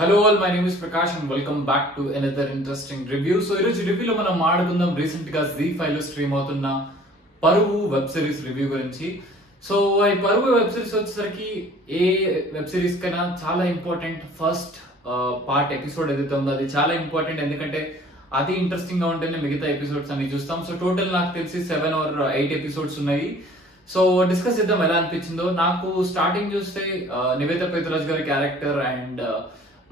Hello all, my name is Prakash and welcome back to another interesting review. So ఈరోజు రివ్యూలో మనం మాట్లాడుకుందాం recent గా Z5 లో స్ట్రీమ్ అవుతున్న పరువు వెబ్ సిరీస్ రివ్యూ గురించి. సో ఈ పరువు వెబ్ సిరీస్ వచ్చేసరికి ఏ వెబ్ సిరీస్ కైనా చాలా ఇంపార్టెంట్. ఫస్ట్ పార్ట్ ఎపిసోడ్ ఏదైతే ఉందో అది చాలా ఇంపార్టెంట్, ఎందుకంటే అది ఇంట్రెస్టింగ్ గా ఉంటేనే మిగతా ఎపిసోడ్స్ అన్ని చూస్తాం. సో టోటల్ నాకు తెలిసి 7 or 8 ఎపిసోడ్స్ ఉన్నాయి. సో డిస్కస్ చేద్దాం ఎలా అనిపించిందో. నాకు స్టార్టింగ్ చూస్తే నివేత పేతురాజ్ గారి క్యారెక్టర్ అండ్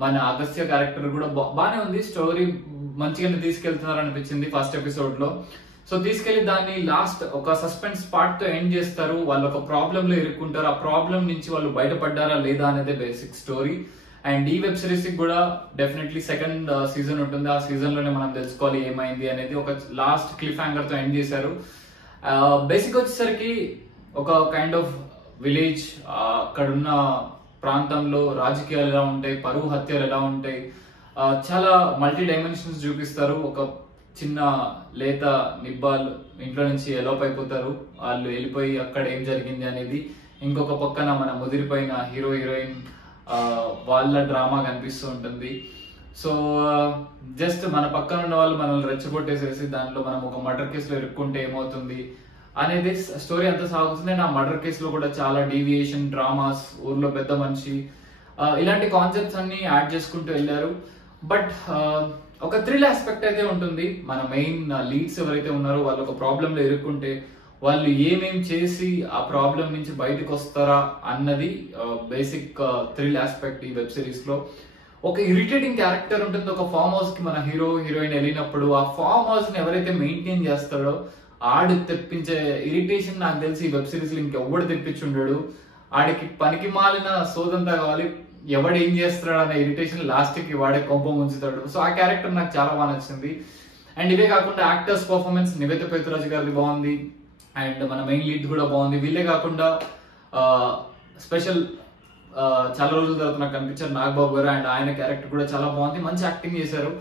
మన అగస్త్య క్యారెక్టర్ కూడా బానే ఉంది. స్టోరీ మంచిగానే తీసుకెళ్తున్నారు అనిపించింది ఫస్ట్ ఎపిసోడ్ లో. సో తీసుకెళ్లి దాన్ని లాస్ట్ ఒక సస్పెన్స్ పార్ట్ తో ఎండ్ చేస్తారు. వాళ్ళు ఒక ప్రాబ్లమ్ లో ఇరుక్కుంటారు. ఆ ప్రాబ్లం నుంచి వాళ్ళు బయటపడ్డారా లేదా అనేది బేసిక్ స్టోరీ. అండ్ ఈ వెబ్ సిరీస్ కి కూడా డెఫినెట్లీ సెకండ్ సీజన్ ఉంటుంది. ఆ సీజన్ లోనే మనం తెలుసుకోవాలి ఏమైంది అనేది. ఒక లాస్ట్ క్లిఫ్ హ్యాంగర్ తో ఎండ్ చేశారు. బేసిక్ వచ్చేసరికి ఒక కైండ్ ఆఫ్ విలేజ్, అక్కడున్న ప్రాంతంలో రాజకీయాలు ఎలా ఉంటాయి, పరువు హత్యలు ఎలా ఉంటాయి, చాలా మల్టీ డైమెన్షన్స్ చూపిస్తారు. ఒక చిన్న లేత నిబ్బాలు ఇంట్లో నుంచి ఎలోప్ అయిపోతారు, వాళ్ళు వెళ్ళిపోయి అక్కడ ఏం జరిగింది అనేది. ఇంకొక పక్కన మన ముదిరిపోయిన హీరో హీరోయిన్ వాళ్ళ డ్రామా కనిపిస్తూ ఉంటుంది. సో జస్ట్ మన పక్కన ఉన్న వాళ్ళు మనల్ని రెచ్చగొట్టేసేసి దాంట్లో మనం ఒక మర్డర్ కేసులో ఇరుక్కుంటే ఏమవుతుంది అనేది స్టోరీ అంతా సాగుతుంది. అండ్ ఆ మర్డర్ కేసులో కూడా చాలా డీవియేషన్, డ్రామాస్, ఊర్లో పెద్ద మనిషి, ఇలాంటి కాన్సెప్ట్స్ అన్ని యాడ్ చేసుకుంటూ వెళ్ళారు. బట్ ఒక థ్రిల్ ఆస్పెక్ట్ అయితే ఉంటుంది. మన మెయిన్ లీడ్స్ ఎవరైతే ఉన్నారో వాళ్ళు ఒక ప్రాబ్లంలో ఇరుక్కుంటే వాళ్ళు ఏమేం చేసి ఆ ప్రాబ్లం నుంచి బయటకు వస్తారా అన్నది బేసిక్ థ్రిల్ ఆస్పెక్ట్ ఈ వెబ్ సిరీస్ లో. ఒక ఇరిటేటింగ్ క్యారెక్టర్ ఉంటుంది. ఒక ఫామ్ హౌస్ కి మన హీరో హీరోయిన్ వెళ్ళినప్పుడు ఆ ఫామ్ హౌస్ ని ఎవరైతే మెయింటైన్ చేస్తాడో ఆడు తెప్పించే ఇరిటేషన్ నాకు తెలిసి ఈ వెబ్ సిరీస్ లో ఇంకెవ్వడు తెప్పించుండాడు. ఆడికి పనికి మాలిన సోదంతా కావాలి, ఎవడు ఏం చేస్తాడు అనే ఇరిటేషన్ లాస్ట్ కి వాడే కోపం ఉంచుతాడు. సో ఆ క్యారెక్టర్ నాకు చాలా బాగా నచ్చింది. అండ్ ఇవే కాకుండా యాక్టర్స్ పర్ఫార్మెన్స్ నివేత పేతురాజ్ గారిది బాగుంది, అండ్ మన మెయిన్ లీడ్ కూడా బాగుంది. వీళ్ళే కాకుండా స్పెషల్ చాలా రోజుల తర్వాత నాకు కనిపించారు నాగబాబు గారు, అండ్ ఆయన క్యారెక్టర్ కూడా చాలా బాగుంది. మంచి యాక్టింగ్ చేశారు,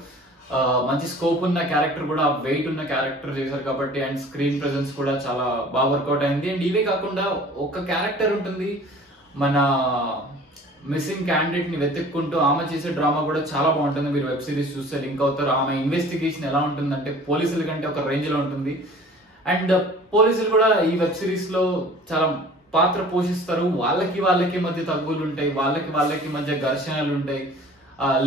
మంచి స్కోప్ ఉన్న క్యారెక్టర్ కూడా, వెయిట్ ఉన్న క్యారెక్టర్ చేశారు కాబట్టి. అండ్ స్క్రీన్ ప్రెజెన్స్ కూడా చాలా బాగా వర్కౌట్ అయింది. అండ్ ఇవే కాకుండా ఒక క్యారెక్టర్ ఉంటుంది, మన మిస్సింగ్ క్యాండిడేట్ ని వెతుక్కుంటూ ఆమె చేసే డ్రామా కూడా చాలా బాగుంటుంది. మీరు వెబ్ సిరీస్ చూస్తే లింక్ అవుతారు. ఆమె ఇన్వెస్టిగేషన్ ఎలా ఉంటుందంటే పోలీసుల కంటే ఒక రేంజ్ లో ఉంటుంది. అండ్ పోలీసులు కూడా ఈ వెబ్ సిరీస్ లో చాలా పాత్ర పోషిస్తారు. వాళ్ళకి మధ్య తగ్గులు ఉంటాయి, వాళ్ళకి మధ్య ఘర్షణలు ఉంటాయి.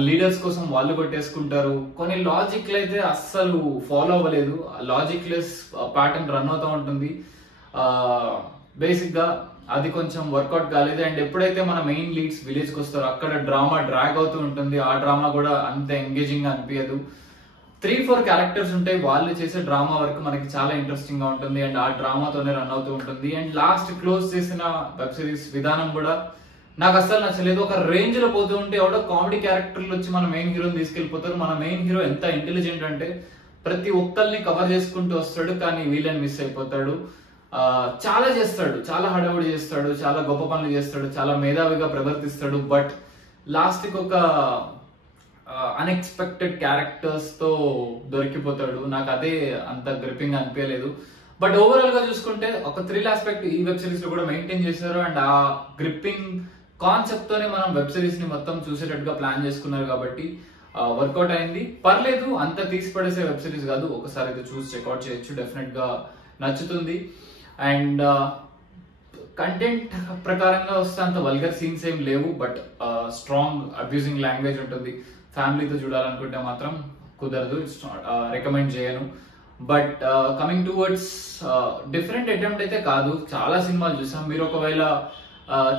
లీడర్స్ కోసం వాళ్ళు కొట్టేసుకుంటారు. కొన్ని లాజిక్లు అయితే అస్సలు ఫాలో అవ్వలేదు, లాజిక్ లెస్ ప్యాటర్న్ రన్ అవుతూ ఉంటుంది. బేసిక్ గా అది కొంచెం వర్కౌట్ కాలేదు. అండ్ ఎప్పుడైతే మన మెయిన్ లీడ్స్ విలేజ్ కి వస్తారో అక్కడ డ్రామా డ్రాగ్ అవుతూ ఉంటుంది. ఆ డ్రామా కూడా అంత ఎంగేజింగ్ గా అనిపించదు. 3-4 క్యారెక్టర్స్ ఉంటాయి, వాళ్ళు చేసే డ్రామా వరకు మనకి చాలా ఇంట్రెస్టింగ్ గా ఉంటుంది. అండ్ ఆ డ్రామాతోనే రన్ అవుతూ ఉంటుంది. అండ్ లాస్ట్ క్లోజ్ చేసిన వెబ్ సిరీస్ విధానం కూడా నాకు అస్సలు నచ్చలేదు. ఒక రేంజ్ లో పోతూ ఉంటే ఎవడో కామెడీ క్యారెక్టర్లు వచ్చి మన మెయిన్ హీరోని తీసుకెళ్లిపోతారు. మన మెయిన్ హీరో ఎంత ఇంటెలిజెంట్ అంటే ప్రతి ఒక్కరిని కవర్ చేసుకుంటూ వస్తాడు, కానీ వీళ్ళని మిస్ అయిపోతాడు. చాలా చేస్తాడు, చాలా హడావుడి చేస్తాడు, చాలా గొప్ప పనులు చేస్తాడు, చాలా మేధావిగా ప్రవర్తిస్తాడు. బట్ లాస్ట్ కి ఒక అన్ఎక్స్పెక్టెడ్ క్యారెక్టర్స్ తో దొరికిపోతాడు. నాకు అదే అంత గ్రిప్పింగ్ అనిపించలేదు. బట్ ఓవరాల్ గా చూసుకుంటే ఒక థ్రిల్ ఆస్పెక్ట్ ఈ వెబ్ సిరీస్ లో కూడా మెయింటైన్ చేశారు. అండ్ ఆ గ్రిప్పింగ్ కాన్సెప్ట్ తోనే మనం వెబ్ సిరీస్ ని మొత్తం చూసేటట్టుగా ప్లాన్ చేసుకున్నారు కాబట్టి వర్కౌట్ అయింది. పర్లేదు, అంత తీసి పడేసే వెబ్ సిరీస్ కాదు. ఒకసారి అయితే చూసి చెక్అవుట్ చేయొచ్చు, డెఫినెట్ గా నచ్చుతుంది. అండ్ కంటెంట్ ప్రకారంగా వస్తే అంత వల్గర్ సీన్స్ ఏం లేవు, బట్ స్ట్రాంగ్ అబ్యూజింగ్ లాంగ్వేజ్ ఉంటుంది. ఫ్యామిలీతో చూడాలనుకుంటే మాత్రం కుదరదు, రికమెండ్ చేయను. But coming towards different attempt అయితే కాదు. చాలా సినిమాలు చూసాం. మీరు ఒకవేళ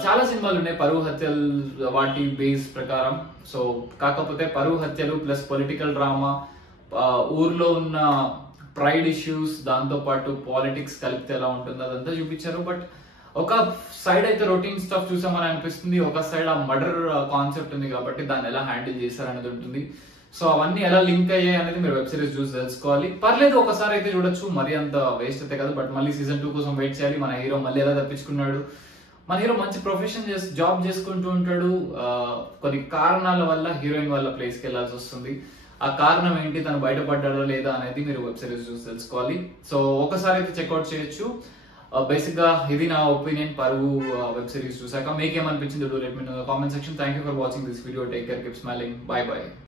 చాలా సినిమాలు ఉన్నాయి పరువు హత్యలు వాటి బేస్ ప్రకారం. సో కాకపోతే పరువు హత్యలు ప్లస్ పొలిటికల్ డ్రామా, ఊర్లో ఉన్న ప్రైడ్ ఇష్యూస్, దాంతో పాటు పాలిటిక్స్ కలిపితే ఎలా ఉంటుంది అదంతా చూపించారు. బట్ ఒక సైడ్ అయితే రొటీన్ స్టఫ్ చూసామని అనిపిస్తుంది, ఒక సైడ్ ఆ మర్డర్ కాన్సెప్ట్ ఉంది కాబట్టి దాన్ని ఎలా హ్యాండిల్ చేశారనేది ఉంటుంది. సో అవన్నీ ఎలా లింక్ అయ్యాయి అనేది మీరు వెబ్ సిరీస్ చూసి తెలుసుకోవాలి. పర్లేదు, ఒకసారి అయితే చూడొచ్చు, మరీ అంత వేస్ట్ అయితే కాదు. బట్ మళ్ళీ సీజన్ 2 కోసం వెయిట్ చేయాలి. మన హీరో మళ్ళీ ఎలా తప్పించుకున్నాడు, మన హీరో మంచి ప్రొఫెషన్ జాబ్ చేసుకుంటూ ఉంటాడు. కొన్ని కారణాల వల్ల హీరోయిన్ వాళ్ళ ప్లేస్కి వెళ్ళాల్సి వస్తుంది. ఆ కారణం ఏంటి, తను బయటపడ్డాడో లేదా అనేది మీరు వెబ్ సిరీస్ చూసి తెలుసుకోవాలి. సో ఒకసారి అయితే చెక్అవుట్ చేయొచ్చు. బేసిక్ గా ఇది నా ఒపీనియన్ పరువు వెబ్ సిరీస్ చూసాక. మీకేమనిపించింది? Do let me know in the comment section. Thank you for watching this video. Take care, keep smiling, bye by.